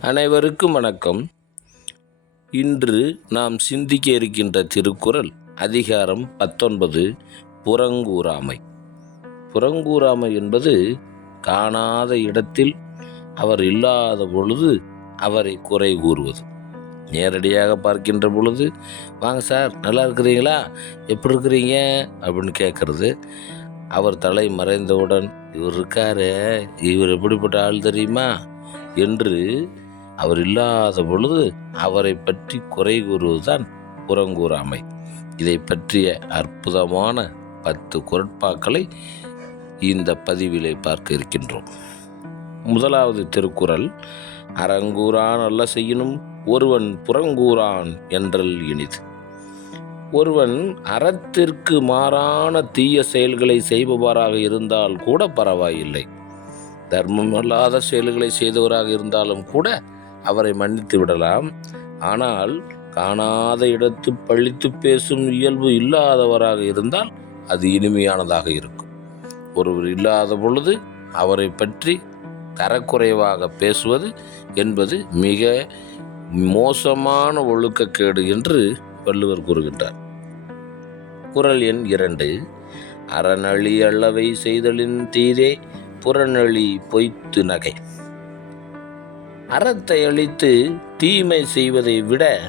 அனைவருக்கும் வணக்கம். இன்று நாம் சிந்திக்க இருக்கின்ற திருக்குறள் அதிகாரம் பத்தொன்பது புறங்கூறாமை. புறங்கூறாமை என்பது காணாத இடத்தில் அவர் இல்லாத பொழுது அவரை குறை கூறுவது. நேரடியாக பார்க்கின்ற பொழுது வாங்க சார் நல்லா இருக்கிறீங்களா? எப்படி இருக்கிறீங்க? அப்படின்னு கேட்குறது. அவர் தலை மறைந்தவுடன் இவர் இருக்காரு இவர் எப்படிப்பட்ட ஆள் தெரியுமா? என்று அவர் இல்லாத பொழுது அவரை பற்றி குறை கூறுவதுதான் புறங்கூறாமை. இதை பற்றிய அற்புதமான பத்து குரட்பாக்களை இந்த பதிவிலே பார்க்க இருக்கின்றோம். முதலாவது திருக்குறள் அறங்கூறான் அல்ல செய்யினும் ஒருவன் புறங்கூறான் என்றல் இனிது. ஒருவன் அறத்திற்கு மாறான தீய செயல்களை செய்பவராக இருந்தால் கூட பரவாயில்லை. தர்மம் அல்லாத செயல்களை செய்தவராக இருந்தாலும் கூட அவரை மன்னித்து விடலாம். ஆனால் காணாத இடத்து பழித்து பேசும் இயல்பு இல்லாதவராக இருந்தால் அது இனிமையானதாக இருக்கும். ஒருவர் இல்லாத பொழுது அவரை பற்றி தரக்குறைவாக பேசுவது என்பது மிக மோசமான ஒழுக்கக்கேடு என்று வள்ளுவர் கூறுகின்றார். குறள் எண் இரண்டு. அறநழி அல்லவை செய்தலின் தீதே புறநழி பொய்த்து நகை. அறத்தை அழித்து தீமை செய்வதை விட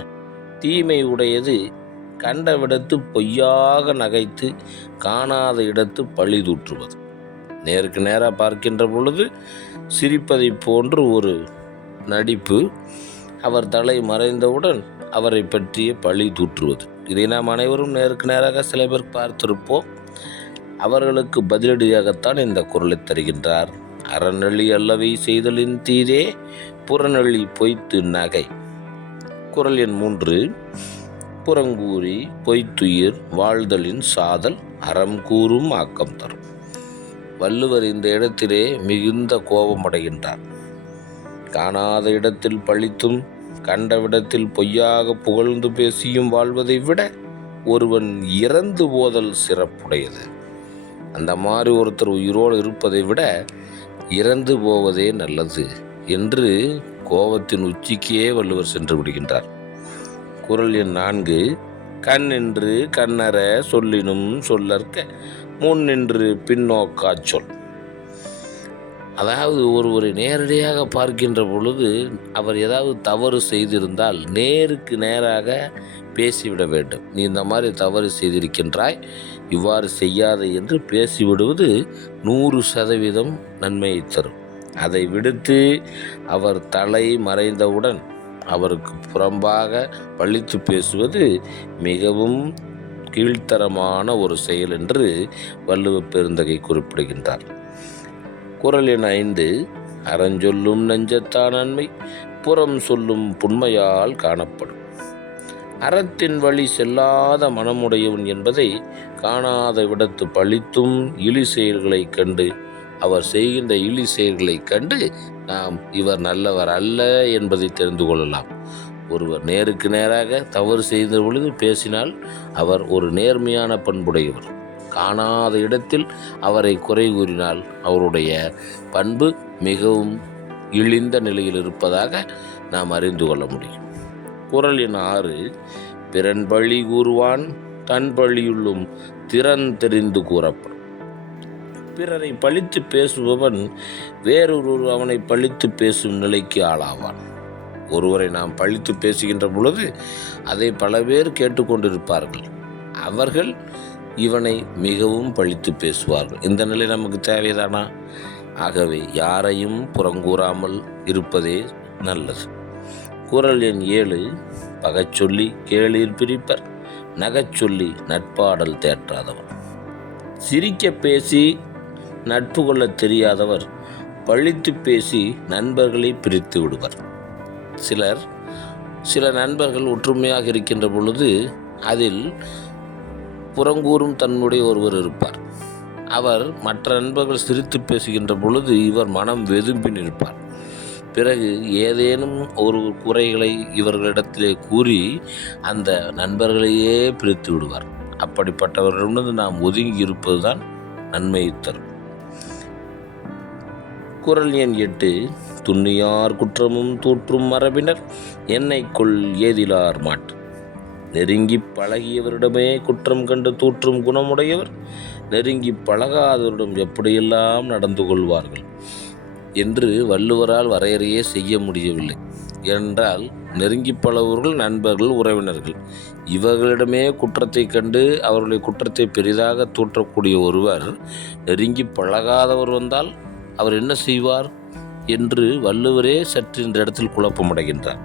தீமை உடையது கண்டவிடத்து பொய்யாக நகைத்து காணாத இடத்து பழி தூற்றுவது. நேருக்கு நேராக பார்க்கின்ற பொழுது சிரிப்பதைப் போன்று ஒரு நடிப்பு அவர் தலை மறைந்தவுடன் அவரை பற்றிய பழி தூற்றுவது. இதை நாம் அனைவரும் நேருக்கு நேராக சில பேர் பார்த்திருப்போம். அவர்களுக்கு பதிலடியாகத்தான் இந்த குரலை தருகின்றார். அறநெளி அல்லவை செய்தலின் தீதே புறநெளி பொய்த்து நகை. குரல் எண் மூன்று. புறங்கூறி பொய்த்துயிர் வாழ்தலின் சாதல் அறம் கூறும் ஆக்கம் தரும். வள்ளுவர் இந்த இடத்திலே மிகுந்த கோபமடைகின்றார். காணாத இடத்தில் பழித்தும் கண்டவிடத்தில் பொய்யாக புகழ்ந்து பேசியும் வாழ்வதை விட ஒருவன் இறந்து போதல் சிறப்புடையது. அந்த மாதிரி ஒருத்தர் உயிரோடு இருப்பதை விட இறந்து போவதே நல்லது என்று கோபத்தின் உச்சிக்கே வள்ளுவர் சென்று விடுகின்றார். குரல் எண் நான்கு கண் என்று கண்ணற சொல்லினும் சொல்லற்க முன் நின்று பின்னோக்காச் சொல். அதாவது ஒருவரை நேரடியாக பார்க்கின்ற பொழுது அவர் ஏதாவது தவறு செய்திருந்தால் நேருக்கு நேராக பேசிவிட வேண்டும். நீ இந்த மாதிரி தவறு செய்திருக்கின்றாய் இவ்வாறு செய்யாத என்று பேசிவிடுவது நூறு சதவீதம் நன்மையை தரும். அதை விடுத்து அவர் தலை மறைந்தவுடன் அவருக்கு புறம்பாக பழித்து பேசுவது மிகவும் கீழ்த்தரமான ஒரு செயல் என்று வள்ளுவ பெருந்தகை குறிப்பிடுகின்றார். குரல் எண் ஐந்து அறஞ்சொல்லும் நெஞ்சத்தான் நன்மை புறம் சொல்லும் புண்மையால் காணப்படும். அறத்தின் வழி செல்லாத மனமுடையவன் என்பதை காணாத விடத்து பழித்தும் இழி செயல்களைக் கண்டு அவர் செய்கின்ற இழி செயல்களைக் கண்டு நாம் இவர் நல்லவர் அல்ல என்பதை தெரிந்து கொள்ளலாம். ஒருவர் நேருக்கு நேராக தவறு செய்த பொழுது பேசினால் அவர் ஒரு நேர்மையான பண்புடையவர். காணாத இடத்தில் அவரை குறை கூறினால் அவருடைய பண்பு மிகவும் இழிந்த நிலையில் இருப்பதாக நாம் அறிந்து கொள்ள முடியும். குரல் எண் ஆறு பிறன் பழி கூறுவான் தன் பழியுள்ளும் திறன் தெரிந்து கூறப்படும். பிறரை பழித்து பேசுபவன் வேறொரு அவனை பழித்து பேசும் நிலைக்கு ஆளாவான். ஒருவரை நாம் பழித்து பேசுகின்ற பொழுது அதை பல பேர் கேட்டுக்கொண்டிருப்பார்கள் அவர்கள் இவனை மிகவும் பழித்து பேசுவார்கள். இந்த நிலை நமக்கு தேவைதானா? ஆகவே யாரையும் புறங்கூறாமல் இருப்பதே நல்லது. குரல் எண் ஏழு பகச்சொல்லி கேளீர் பிரிப்பர் நகைச்சொல்லி நட்பாடல் தேற்றாதவர். சிரிக்க பேசி நட்பு கொள்ளத் தெரியாதவர் பழித்து பேசி நண்பர்களை பிரித்து விடுவர். சிலர் சில நண்பர்கள் ஒற்றுமையாக இருக்கின்ற பொழுது அதில் புறங்கூறும் தன்னுடைய ஒருவர் இருப்பார். அவர் மற்ற நண்பர்கள் சிரித்து பேசுகின்ற பொழுது இவர் மனம் வெதும்பி நிற்பார். பிறகு ஏதேனும் ஒரு குறைகளை இவர்களிடத்திலே கூறி அந்த நண்பர்களையே பிரித்து விடுவார். அப்படிப்பட்டவர்களிடமிருந்து நாம் ஒதுங்கி இருப்பதுதான் நன்மையை தரும். குரல் எண் எட்டு துண்ணியார் குற்றமும் தூற்றும் மரபினர் என்னைக்குள் ஏதிலார் மாட்டு. நெருங்கிப் பழகியவரிடமே குற்றம் கண்டு தூற்றும் குணமுடையவர் நெருங்கி பழகாதவரிடம் எப்படியெல்லாம் நடந்து கொள்வார்கள்? என்று வள்ளுவரால் வரையறையே செய்ய முடியவில்லை. என்றால் நெருங்கி பழகுவர்கள் நண்பர்கள் உறவினர்கள். இவர்களிடமே குற்றத்தை கண்டு அவர்களுடைய குற்றத்தை பெரிதாக தூற்றக்கூடிய ஒருவர் நெருங்கி பழகாதவர் வந்தால் அவர் என்ன செய்வார்? என்று வள்ளுவரே சற்று இந்த இடத்தில் குழப்பமடைகின்றார்.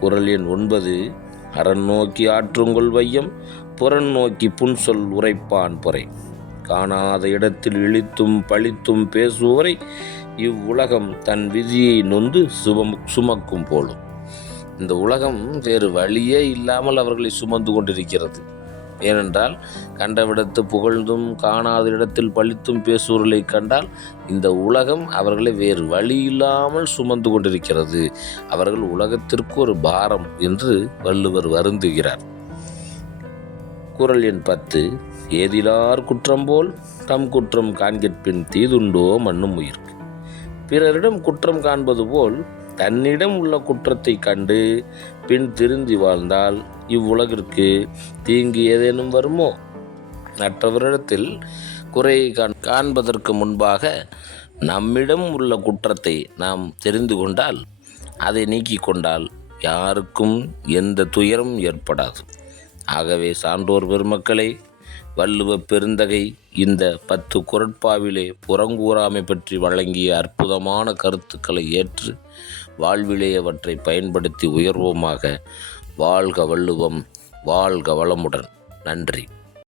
குரல் எண் ஒன்பது அரண் நோக்கி ஆற்றுங்கொள் வையம் புறன் நோக்கி புன்சொல் உரைப்பான் பொறை. காணாத இடத்தில் இழித்தும் பழித்தும் பேசுவோரை இவ்வுலகம் தன் விதியை நொந்து சுமம் சுமக்கும் போலும். இந்த உலகம் வேறு வழியே இல்லாமல் அவர்களை சுமந்து கொண்டிருக்கிறது. ஏனென்றால் கண்டவிடத்து புகழ்ந்தும் காணாத இடத்தில் பழித்தும் பேசுவர்களை கண்டால் இந்த உலகம் அவர்களை வேறு வழி இல்லாமல் சுமந்து கொண்டிருக்கிறது. அவர்கள் உலகத்திற்கு ஒரு பாரம் என்று வள்ளுவர் வருந்துகிறார். குரல் எண் பத்து. ஏதிலார் குற்றம் போல் தம் குற்றம் காண்கிற்பின் தீதுண்டோ மண்ணும் உயிர்க்கு. பிறரிடம் குற்றம் காண்பது போல் தன்னிடம் உள்ள குற்றத்தை கண்டு பின் திருந்தி வாழ்ந்தால் இவ்வுலகிற்கு தீங்கு ஏதேனும் வருமோ? மற்றவரிடத்தில் குறையை காண் காண்பதற்கு முன்பாக நம்மிடம் உள்ள குற்றத்தை நாம் தெரிந்து கொண்டால் அதை நீக்கிக் கொண்டால் யாருக்கும் எந்த துயரம் ஏற்படாது. ஆகவே சான்றோர் பெருமக்களை வள்ளுவ பெருந்தகை இந்த பத்து குரட்பாவிலே புறங்கூறாமை பற்றி வழங்கிய அற்புதமான கருத்துக்களை ஏற்று வாழ்விலே அவற்றை பயன்படுத்தி உயர்வோமாக வாழ்க வள்ளுவம் வாழ்க வளமுடன். நன்றி.